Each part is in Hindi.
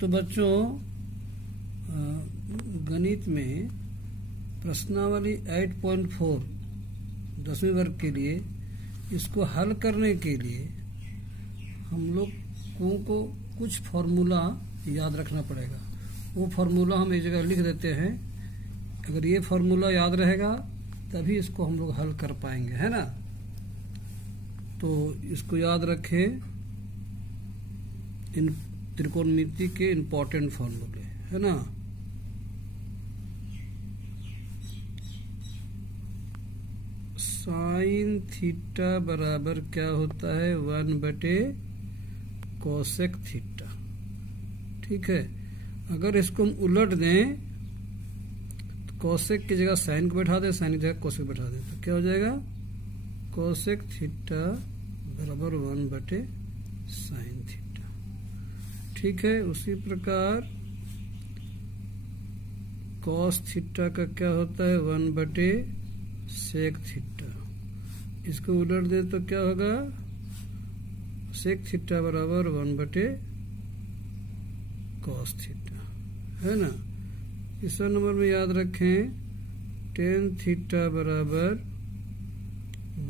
तो बच्चों गणित में प्रश्नावली 8.4 10वीं वर्ग के लिए इसको हल करने के लिए हम लोग को कुछ फॉर्मूला याद रखना पड़ेगा। वो फॉर्मूला हम एक जगह लिख देते हैं। अगर ये फॉर्मूला याद रहेगा तभी इसको हम लोग हल कर पाएंगे, है ना। तो इसको याद रखें, इन त्रिकोणमिति के इम्पोर्टेंट फॉर्मूले, है ना। साइन थीटा बराबर क्या होता है 1/कोसेक थीटा। ठीक है, अगर इसको हम उलट दें तो कोसेक की जगह साइन को बैठा दें, साइन की जगह कोसेक बैठा दें, तो क्या हो जाएगा कोसेक थीटा बराबर 1/साइन थीटा। ठीक है, उसी प्रकार कॉस थीटा का क्या होता है 1/सेक थीटा। इसको उलट दे तो क्या होगा सेक थीटा बराबर 1/कॉस थीटा, है ना। तीसरा नंबर में याद रखें टेन थीटा बराबर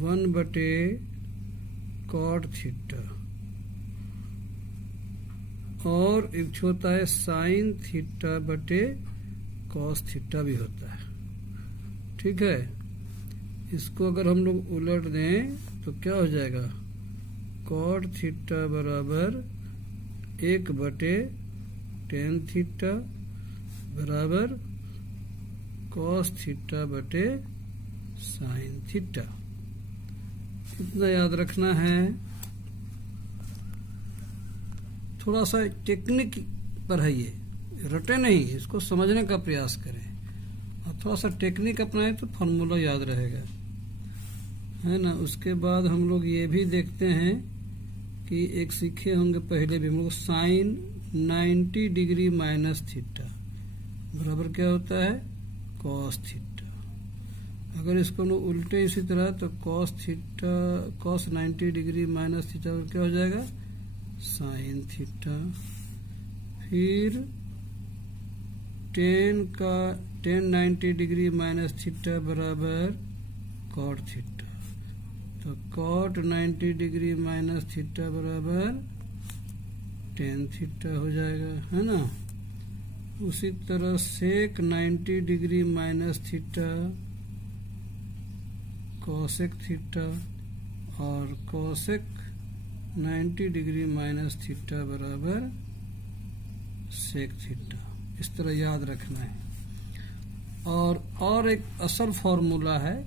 1/कॉट थीटा। और एक होता है साइन थीटा बटे कॉस थीटा भी होता है। ठीक है, इसको अगर हम लोग उलट दें तो क्या हो जाएगा कॉट थीटा बराबर 1/टेन थीटा बराबर कॉस थीटा बटे साइन थीटा। इतना याद रखना है। थोड़ा सा टेक्निक पर है, ये रटे नहीं, इसको समझने का प्रयास करें और थोड़ा सा टेक्निक अपनाएं तो फॉर्मूला याद रहेगा, है ना। उसके बाद हम लोग ये भी देखते हैं कि एक सीखे होंगे पहले भी हम लोग साइन 90 डिग्री माइनस थीटा बराबर क्या होता है कॉस थीटा। अगर इसको लोग उल्टे इसी तरह तो कॉस 90 डिग्री माइनस थीटा क्या हो जाएगा साइन थीटा। फिर टेन 90 डिग्री माइनस थीटा बराबर कॉट थीटा, तो कॉट 90 डिग्री माइनस थीटा बराबर टेन थीटा हो जाएगा, है ना। उसी तरह सेक 90 degree minus theta cosec theta और कोसेक 90 डिग्री माइनस थीटा बराबर सेक थीटा। इस तरह याद रखना है। और एक असल फॉर्मूला है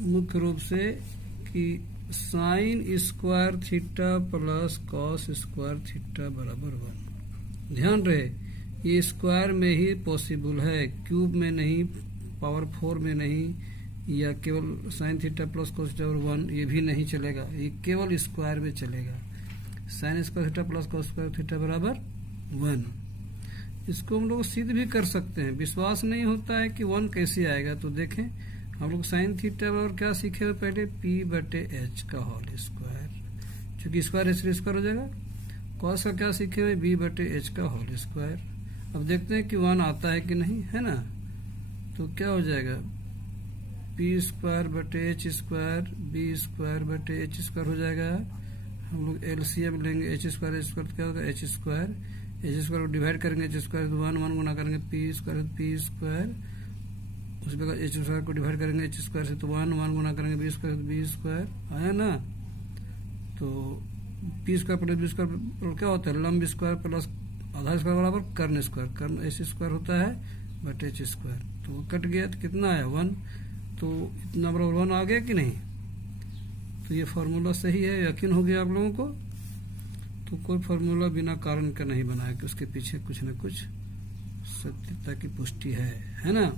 मुख्य रूप से कि sine square theta plus cos square theta बराबर 1। ध्यान रहे ये स्क्वायर में ही पॉसिबल है, क्यूब में नहीं, पावर 4 में नहीं, या केवल sine theta plus cos theta बराबर 1 ये भी नहीं चलेगा, ये केवल स्क्वायर में चलेगा। Sine square theta plus cos square theta बराबर 1। इसको हम लोग सिद्ध भी कर सकते हैं। विश्वास नहीं होता है कि 1 कैसे आएगा, तो देखें हम लोग साइन थीटा बराबर क्या सीखे हुए पहले p/h का होल स्क्वायर, चूंकि स्क्वायर h स्क्वायर हो जाएगा। कॉस का क्या सीखे हुए b/h का होल स्क्वायर। अब देखते हैं कि 1 आता है कि नहीं, है ना। तो क्या हो जाएगा p² h² b² हो जाएगा। हम लोग एलसीएम लेंगे h² क्या होगा h² को डिवाइड करेंगे h² 1 गुना करेंगे p² उसी प्रकार h² को डिवाइड करेंगे h² से तो 1 गुना करेंगे b² आया ना। तो p² प्लस b² क्या होता है लंब स्क्वायर प्लस आधा स्क्वायर बराबर कर्ण स्क्वायर, कर्ण h² होता है बट h², तो कट गया तो कितना आया 1। तो इतना बराबर 1 आ गया कि नहीं। तो ये फार्मूला सही है, यकीन हो गया आप लोगों को। तो कोई फार्मूला बिना कारण का नहीं बनाया कि उसके पीछे कुछ न कुछ सत्यता की पुष्टि है ना।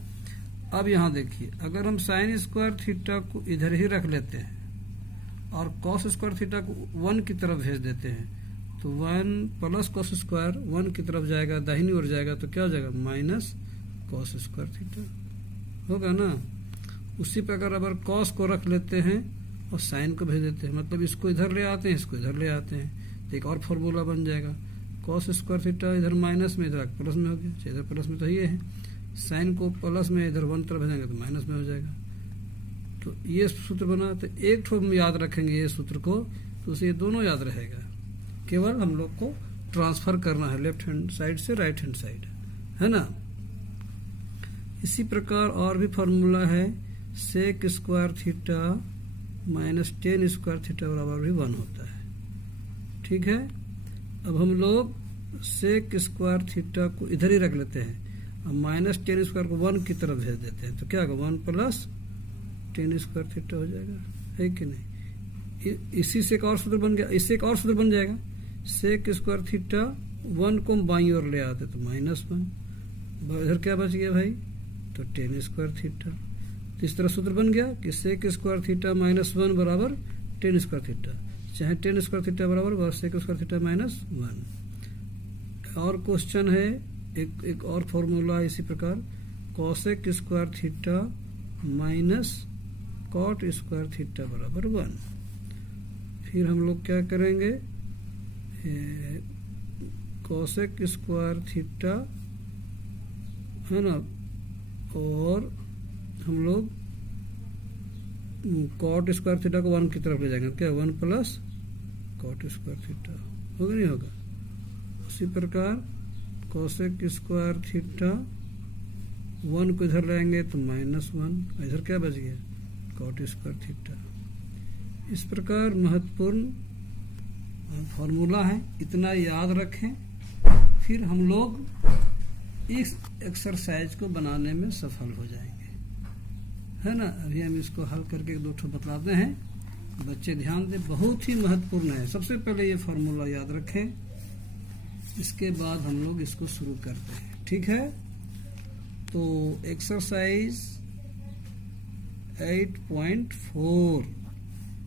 अब यहाँ देखिए अगर हम साइन स्क्वायर थीटा को इधर ही रख लेते हैं और कॉस स्क्वायर थीटा को 1 की तरफ भेज देते हैं तो 1 प्लस कॉस स्क्वायर 1 की तरफ जाएगा, दाहिनी ओर जाएगा, तो क्या हो जाएगा माइनस कॉस स्क्वायर थीटा होगा ना। उसी प्रकार अगर कॉस को रख लेते हैं और साइन को भेज देते हैं, मतलब इसको इधर ले आते हैं, इसको इधर ले आते हैं, तो एक और फॉर्मूला बन जाएगा, कॉस स्क्वायर थीटा इधर माइनस में इधर प्लस में हो गया, इधर प्लस में तो ये है, साइन को प्लस में इधर वन तरफ भेजेंगे तो माइनस में हो जाएगा। तो ये सूत्र बना, तो एक ठो हम याद रखेंगे ये सूत्र को, तो उसे ये दोनों याद रहेगा। केवल हम लोग को ट्रांसफर करना है लेफ्ट हैंड साइड से राइट हैंड साइड, है ना। इसी प्रकार और भी फॉर्मूला है, sec square theta minus tan square theta बराबर भी 1 होता है। ठीक है, अब हम लोग सेक स्क्वायर थीटा को इधर ही रख लेते हैं, अब माइनस टेन स्क्वायर को 1 की तरफ भेज देते हैं, तो क्या होगा 1 प्लस टेन स्क्वायर थीटा हो जाएगा, है कि नहीं। इसी से एक और सूत्र बन गया, इससे एक और सूत्र बन जाएगा, सेक स्क्वायर थीटा 1 को हम बाईं ओर ले आते तो -1, इधर क्या बच गया भाई, तो टेन स्क्वायर थीटा। तो इस तरह सूत्र बन गया कि सेक स्क्वायर थीटा -1 बराबर टेन स्क्वायर थीटा, चाहे टेन स्क्वायर थीटा बराबर सेक स्क्वायर थीटा -1। और क्वेश्चन है एक और फॉर्मूला इसी प्रकार, cosec square theta minus cot square theta बराबर 1। फिर हम लोग क्या करेंगे, कॉसेक स्क्वायर थीटा, है ना, और हम लोग कॉट स्क्वायर थीटा को 1 की तरफ ले जाएंगे, क्या 1 प्लस कॉट स्क्वायर थीटा होगा, नहीं होगा। उसी प्रकार कॉसेक स्क्वायर थीटा 1 को इधर लाएंगे तो -1, इधर क्या बच गया कॉट स्क्वायर थीटा। इस प्रकार महत्वपूर्ण फॉर्मूला है, इतना याद रखें, फिर हम लोग इस एक्सरसाइज को बनाने में सफल हो जाएंगे, है ना। अभी हम इसको हल करके 2 ठो बतलाते हैं, बच्चे ध्यान दें, बहुत ही महत्वपूर्ण है। सबसे पहले ये फॉर्मूला याद रखें, इसके बाद हम लोग इसको शुरू करते हैं, ठीक है। तो एक्सरसाइज 8.4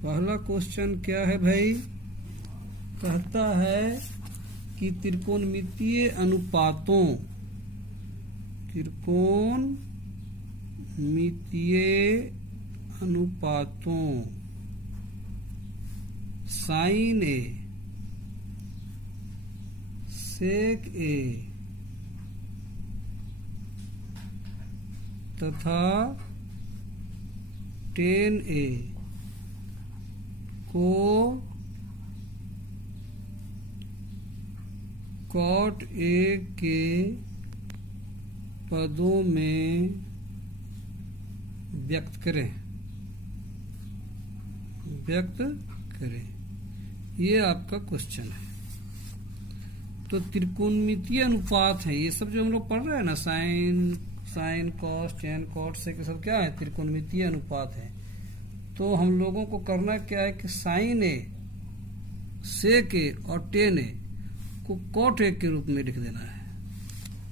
पहला क्वेश्चन क्या है भाई, कहता है कि त्रिकोणमितीय अनुपातों साइन ए, सेक ए तथा टेन ए को कॉट ए के पदों में व्यक्त करें। ये आपका क्वेश्चन है। तो त्रिकोणमितीय अनुपात है, ये सब जो हम लोग पढ़ रहे हैं ना, sine cos tan cot sec, सब क्या है, त्रिकोणमितीय अनुपात है। तो हम लोगों को करना क्या है कि साइन ए, सेक ए और टेन ए को कॉट ए के रूप में लिख देना है।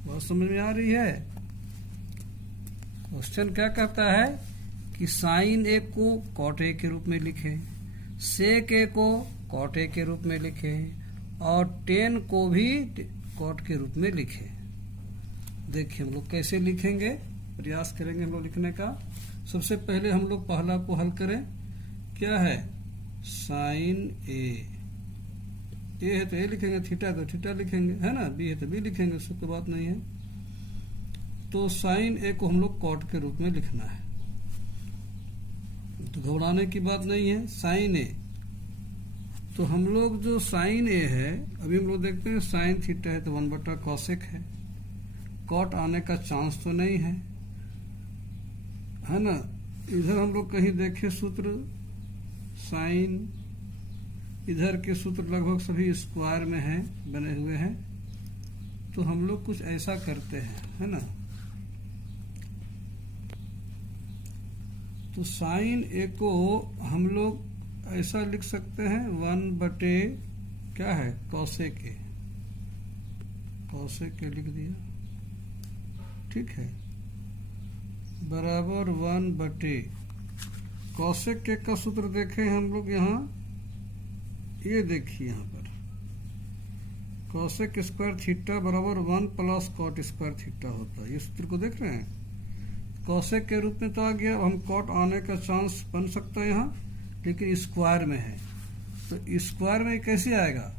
बहुत समझ में आ रही है। क्वेश्चन क्या कहता है कि साइन ए को कॉट ए के रूप में लिखे, सेक ए को कॉट ए के रूप में लिखे और टेन को भी कॉट के रूप में लिखे। देखिए हम लोग कैसे लिखेंगे, प्रयास करेंगे हम लोग लिखने का। सबसे पहले हम लोग पहला को हल करें, क्या है साइन ए है तो ए लिखेंगे, थीटा तो थीटा लिखेंगे, है ना, बी है तो बी लिखेंगे, उसकी कोई बात नहीं है। तो साइन ए को हम लोग कॉट के रूप में लिखना है, तो घबराने की बात नहीं है। साइन ए, तो हम लोग जो साइन ए है, अभी हम लोग देखते हैं साइन थीटा है तो 1/cos कॉसेक है, कॉट आने का चांस तो नहीं है ना। इधर हम लोग कहीं देखें सूत्र साइन, इधर के सूत्र लगभग सभी स्क्वायर में हैं, बने हुए हैं। तो हम लोग कुछ ऐसा करते हैं, है ना। तो साइन ए को हम लोग ऐसा लिख सकते हैं 1/, क्या है कॉसेक ए, लिख दिया, ठीक है, बराबर 1/, कॉसेक ए का सूत्र देखें हम लोग यहाँ, ये देखिए यहाँ पर कॉसेक स्क्वायर थीटा बराबर 1 प्लस कॉट स्क्वायर थीटा होता है। ये सूत्र को देख रहे हैं, कॉसेक के रूप में तो आ गया, हम कॉट आने का चांस बन सकता है यहाँ, लेकिन स्क्वायर में है। तो स्क्वायर में कैसे आएगा,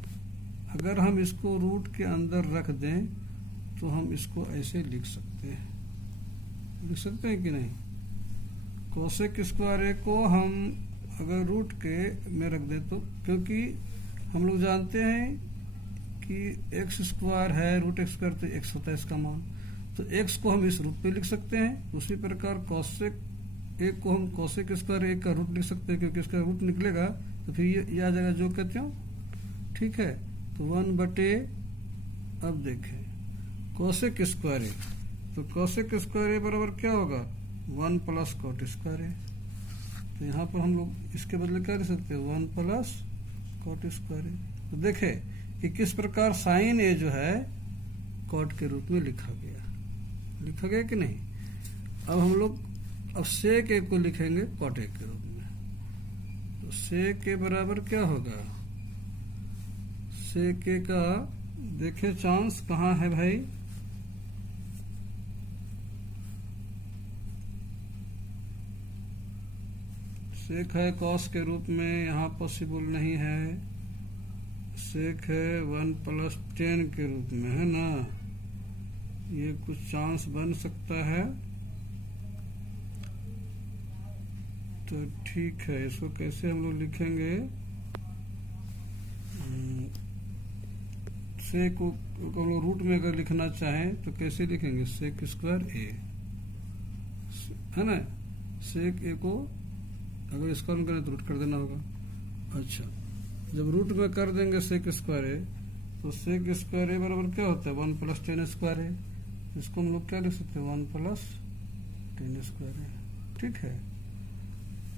अगर हम इसको रूट के अंदर रख दें तो हम इसको ऐसे लिख सकते हैं कि नहीं। कोसेक स्क्वायर ए को हम अगर रूट के में रख दें तो, क्योंकि हम लोग जानते हैं कि एक्स स्क्वायर है, रूट एक्स स्क्वायर तो एक्स होता है इसका मान, तो एक्स को हम इस रूप पे लिख सकते हैं। उसी प्रकार कोसेक ए को हम कोसेक स्क्वायर ए का रूट लिख सकते हैं, क्योंकि इसका रूट निकलेगा तो फिर ये आ जाएगा जो कहते हो, ठीक है। तो 1/, अब देखें कोसेक स्क्वायर ए, तो कोसेक स्क्वायर ए बराबर क्या होगा 1 प्लस कॉट स्क्वायर ए। तो यहाँ पर हम लोग इसके बदले क्या लिख सकते हैं 1 प्लस कॉट स्क्वायर ए। तो देखें कि किस प्रकार साइन ए जो है कॉट के रूप में लिखा गया कि नहीं। अब हम लोग अब सेक ए को लिखेंगे कॉट ए के रूप में। तो सेक ए बराबर क्या होगा, सेक ए का देखे चांस कहाँ है भाई, सेक है कॉस के रूप में, यहाँ पॉसिबल नहीं है। सेक है 1 + 10 के रूप में, है ना, ये कुछ चांस बन सकता है। तो ठीक है, इसको कैसे हम लोग लिखेंगे, सेक को हम लोग रूट में अगर लिखना चाहें तो कैसे लिखेंगे, सेक स्क्वायर ए, है ना। सेक ए को अगर स्क्वायर करें तो रूट कर देना होगा। अच्छा, जब रूट में कर देंगे सेक स्क्वायर ए, तो सेक स्क्वायर ए बराबर क्या होता है 1 + 10 स्क्वायर ए। इसको हम लोग क्या लिख सकते हैं 1 + 10 स्क्वायर ए, ठीक है।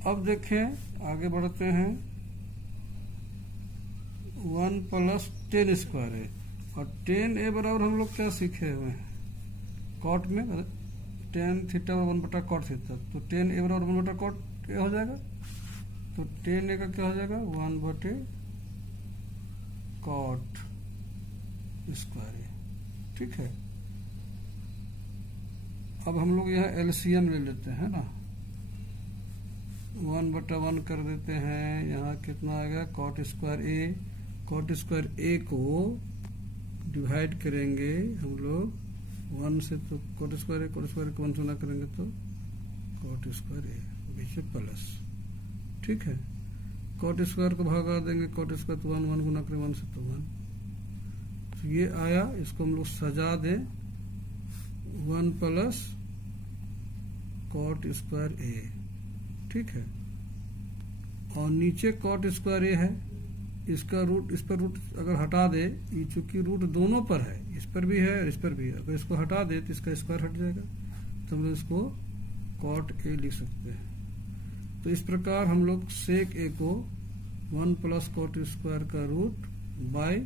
अब देखें आगे बढ़ते हैं, 1 + 10 स्क्वायर ए, और 10 ए बराबर हम लोग क्या सीखे हुए हैं कॉट में, tan थीटा 1/cot थीटा, तो tan ए बराबर 1/cot ए हो जाएगा। तो tan ए का क्या हो जाएगा 1/cot स्क्वायर ए, ठीक है। अब हम लोग यहाँ एलसीएम ले लेते हैं ना, 1/1 कर देते हैं, यहाँ कितना आ गया कॉट स्क्वायर ए। कॉट स्क्वायर ए को डिवाइड करेंगे हम लोग 1 से, तो कॉट स्क्वायर को 1 से गुना करेंगे तो कॉट स्क्वायर ए बीच में प्लस, ठीक है। कॉट स्क्वायर को भगा देंगे, कॉट स्क्वायर तो 1 गुना करें 1 से तो 1, तो ये आया। इसको हम लोग सजा दें 1 + कॉट स्क्वायर ए, ठीक है। और नीचे कॉट स्क्वायर ए है, इसका रूट, इस पर रूट अगर हटा दे, ये चूंकि रूट दोनों पर है, इस पर भी है और इस पर भी है, अगर इसको हटा दे तो इसका स्क्वायर हट जाएगा, तो हम लोग इसको कॉट ए लिख सकते हैं। तो इस प्रकार हम लोग सेक ए को 1 + कॉट स्क्वायर का रूट बाय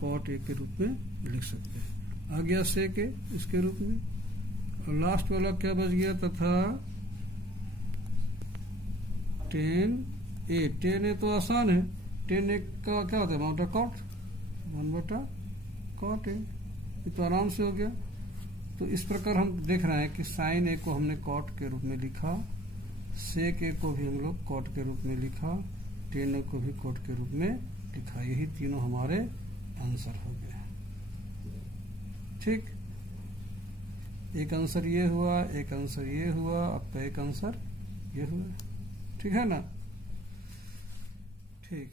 कॉट ए के रूप में लिख सकते हैं। आ गया सेक ए इसके रूप में। और लास्ट वाला क्या बच गया, तथा tan ए तो आसान है, tan ए का क्या होता है 1/cot, 1/cot ए, ये तो आराम से हो गया। तो इस प्रकार हम देख रहे हैं कि साइन ए को हमने कॉट के रूप में लिखा, सेक ए को भी हम लोग कॉट के रूप में लिखा, tan ए को भी कॉट के रूप में लिखा। यही तीनों हमारे आंसर हो गए, ठीक। एक आंसर ये हुआ, एक आंसर ये हुआ, आपका एक आंसर ये हुआ, ठीक है ना, ठीक।